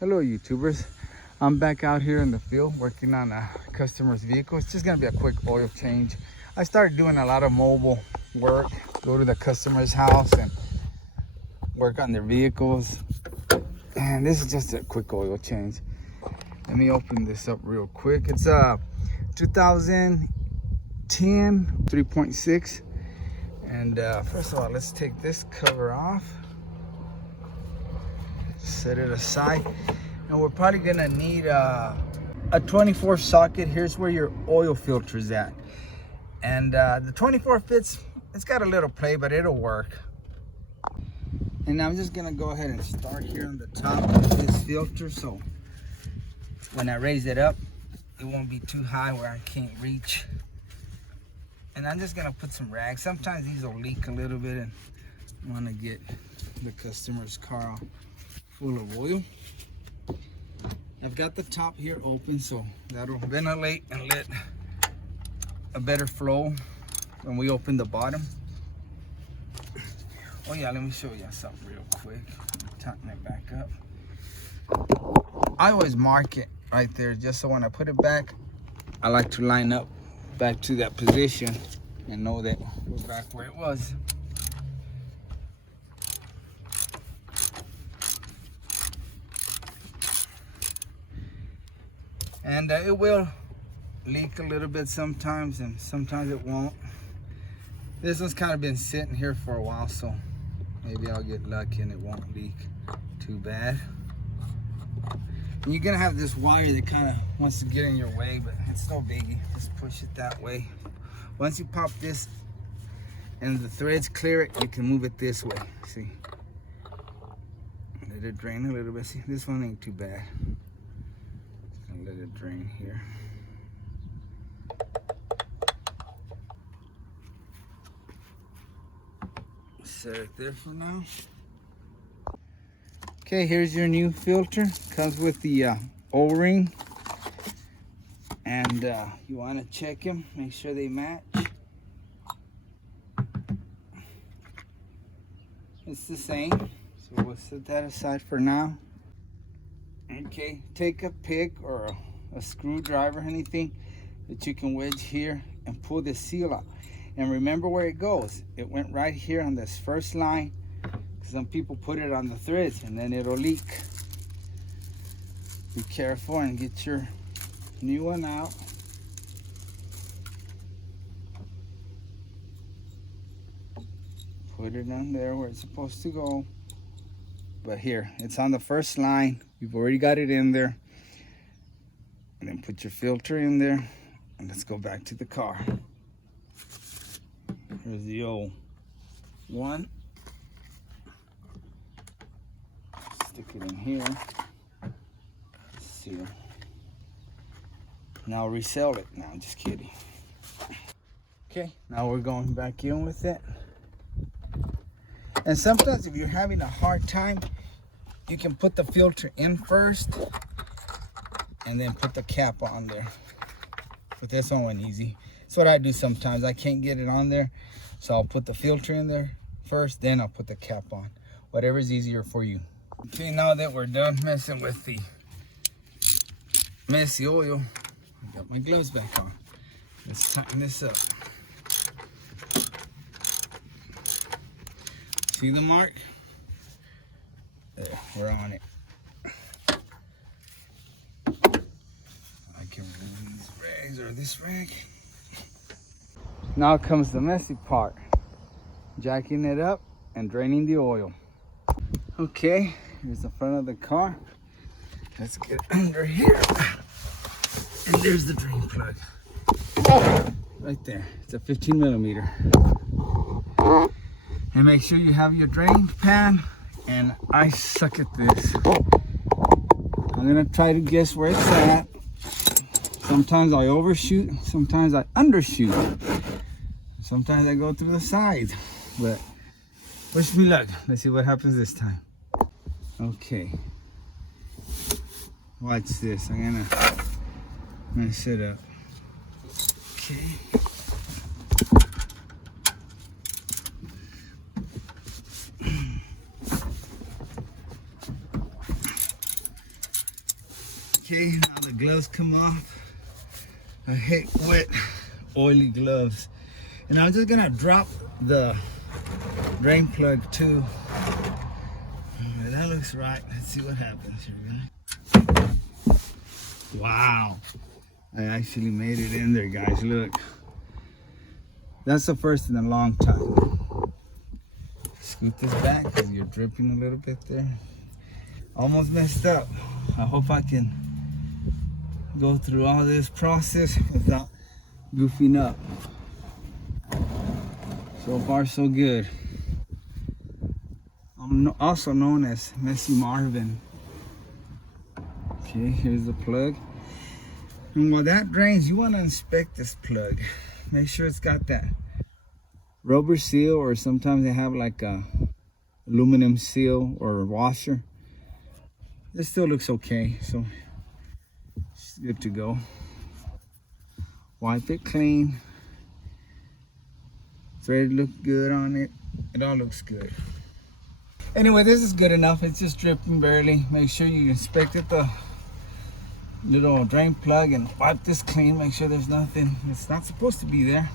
Hello YouTubers, I'm back out here in the field working on a customer's vehicle. It's just gonna be a quick oil change. I started doing a lot of mobile work, go to the customer's house and work on their vehicles. And this is just a quick oil change. Let me open this up real quick. It's a 2010 3.6. And first of all, let's take this cover off. Set it aside, and we're probably gonna need a 24 socket. Here's where your oil filter is at, and the 24 fits. It's got a little play, but it'll work. And I'm just gonna go ahead and start here on the top of this filter, so when I raise it up, it won't be too high where I can't reach. And I'm just gonna put some rags. Sometimes these will leak a little bit, and I want to get the customer's car full of oil. I've got the top here open, so that'll ventilate and let a better flow when we open the bottom. Oh yeah, let me show you something real quick. Tighten it back up. I always mark it right there, just so when I put it back, I like to line up back to that position and know that we're back where it was. And it will leak a little bit sometimes, and sometimes it won't. This one's kind of been sitting here for a while, so maybe I'll get lucky and it won't leak too bad. And you're gonna have this wire that kind of wants to get in your way, but it's no biggie. Just push it that way. Once you pop this and the threads clear it, you can move it this way. See? Let it drain a little bit. See, this one ain't too bad. Let it drain here. Set it there for now. Okay, here's your new filter. Comes with the O-ring, and you want to check them, make sure they match. It's the same, so we'll set that aside for now. Okay, take a pick or a screwdriver, anything that you can wedge here, and pull the seal out. And remember where it goes. It went right here on this first line. Some people put it on the threads and then it'll leak. Be careful and get your new one out. Put it on there where it's supposed to go. But here, it's on the first line. You've already got it in there. And then put your filter in there. And let's go back to the car. Here's the old one. Stick it in here. Seal. Now resell it. No, I'm just kidding. Okay, now we're going back in with it. And sometimes if you're having a hard time, you can put the filter in first and then put the cap on there. But this one went easy. That's what I do sometimes. I can't get it on there, so I'll put the filter in there first, then I'll put the cap on. Whatever's easier for you. Okay, now that we're done messing with the messy oil, I got my gloves back on. Let's tighten this up. See the mark? There, we're on it. I can remove these rags or this rag. Now comes the messy part. Jacking it up and draining the oil. Okay, here's the front of the car. Let's get under here. And there's the drain plug. Right there. It's a 15 millimeter. And make sure you have your drain pan. And I suck at this. I'm gonna try to guess where it's at. Sometimes I overshoot, sometimes I undershoot. Sometimes I go through the side. But wish me luck. Let's see what happens this time. Okay. Watch this. I'm gonna mess it up. Okay. Okay, now the gloves come off. I hate wet, oily gloves. And I'm just gonna drop the drain plug too. That looks right. Let's see what happens here, guys. Wow. I actually made it in there, guys. Look. That's the first in a long time. Scoot this back because you're dripping a little bit there. Almost messed up. I hope I can go through all this process without goofing up. So far, so good. I'm also known as Messy Marvin. Okay, here's the plug. And while that drains, you want to inspect this plug. Make sure it's got that rubber seal, or sometimes they have like a aluminum seal or a washer. This still looks okay, so it's good to go. Wipe it clean. Thread look good on it. It all looks good. Anyway, this is good enough. It's just dripping barely. Make sure you inspected the little drain plug and wipe this clean. Make sure there's nothing. It's not supposed to be there.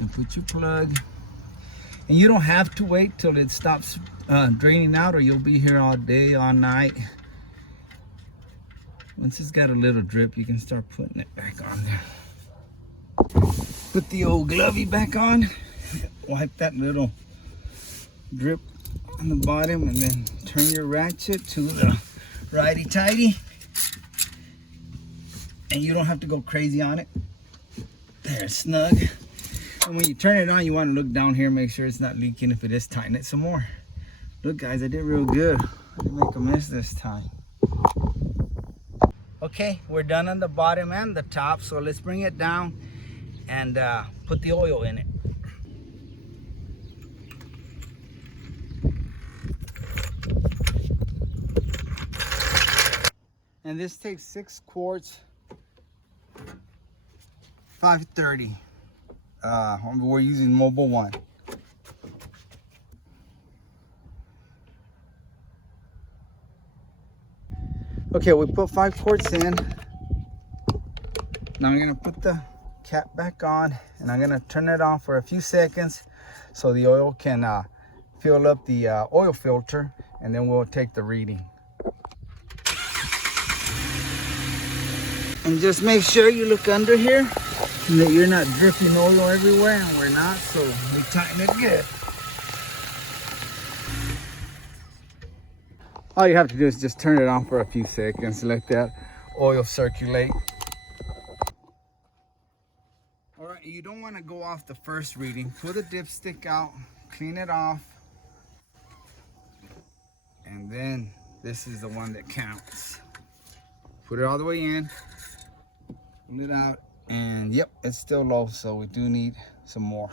And put your plug. And you don't have to wait till it stops draining out, or you'll be here all day, all night. Once it's got a little drip, you can start putting it back on there. Put the old glovey back on. Wipe that little drip on the bottom, and then turn your ratchet to the righty-tighty. And you don't have to go crazy on it. There, snug. And when you turn it on, you want to look down here, make sure it's not leaking. If it is, tighten it some more. Look, guys, I did real good. I didn't make a mess this time. Okay, we're done on the bottom and the top, so let's bring it down and put the oil in it. And this takes 6 quarts, 530. We're using Mobile 1. Okay, we put 5 quarts in. Now I'm gonna put the cap back on, and I'm gonna turn it on for a few seconds so the oil can fill up the oil filter, and then we'll take the reading. And just make sure you look under here and that you're not dripping oil everywhere, and we're not, so we tighten it good. All you have to do is just turn it on for a few seconds, let that oil circulate. All right, you don't want to go off the first reading. Pull the dipstick out, clean it off, and then this is the one that counts. Put it all the way in, pull it out, and yep, it's still low, so we do need some more.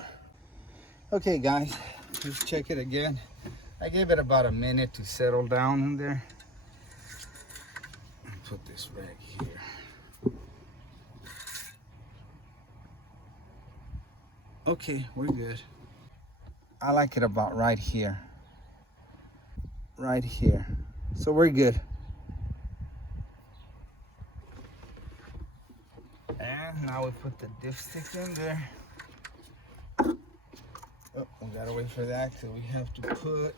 Okay, guys, let's check it again. I gave it about a minute to settle down in there. Put this right here. Okay, we're good. I like it about right here. Right here. So we're good. And now we put the dipstick in there. Oh, we gotta wait for that because we have to put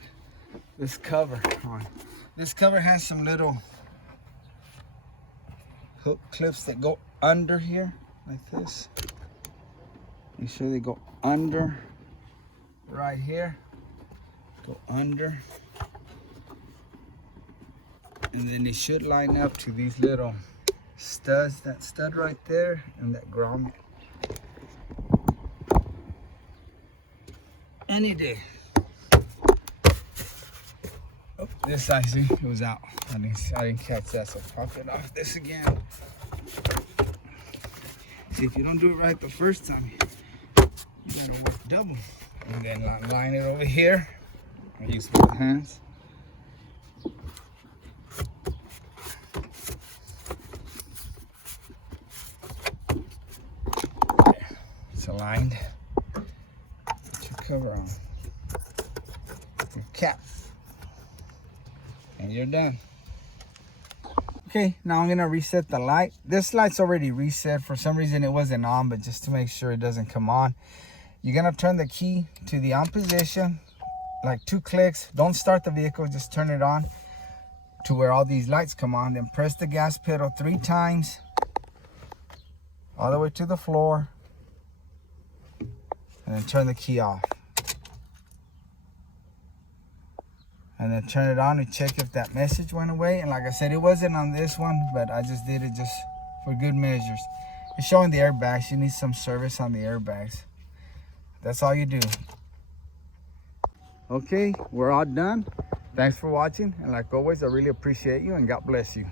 this cover on. This cover has some little hook clips that go under here, like this. Make sure they go under, right here. Go under. And then they should line up to these little studs, that stud right there, and that grommet. Any day. Oh, this I see, it was out. I didn't catch that, so pop it off this again. See, if you don't do it right the first time, you gotta work double. And then line it over here. I use both hands. There, it's aligned. Put your cover on. Your cap. And you're done. Okay, now I'm gonna reset the light. This light's already reset. For some reason it wasn't on, but just to make sure it doesn't come on, you're gonna turn the key to the on position, like 2 clicks. Don't start the vehicle, just turn it on to where all these lights come on. Then press the gas pedal 3 times, all the way to the floor, and then turn the key off. And then turn it on and check if that message went away. And like I said, it wasn't on this one, but I just did it just for good measures. It's showing the airbags. You need some service on the airbags. That's all you do. Okay, we're all done. Thanks for watching. And like always, I really appreciate you, and God bless you.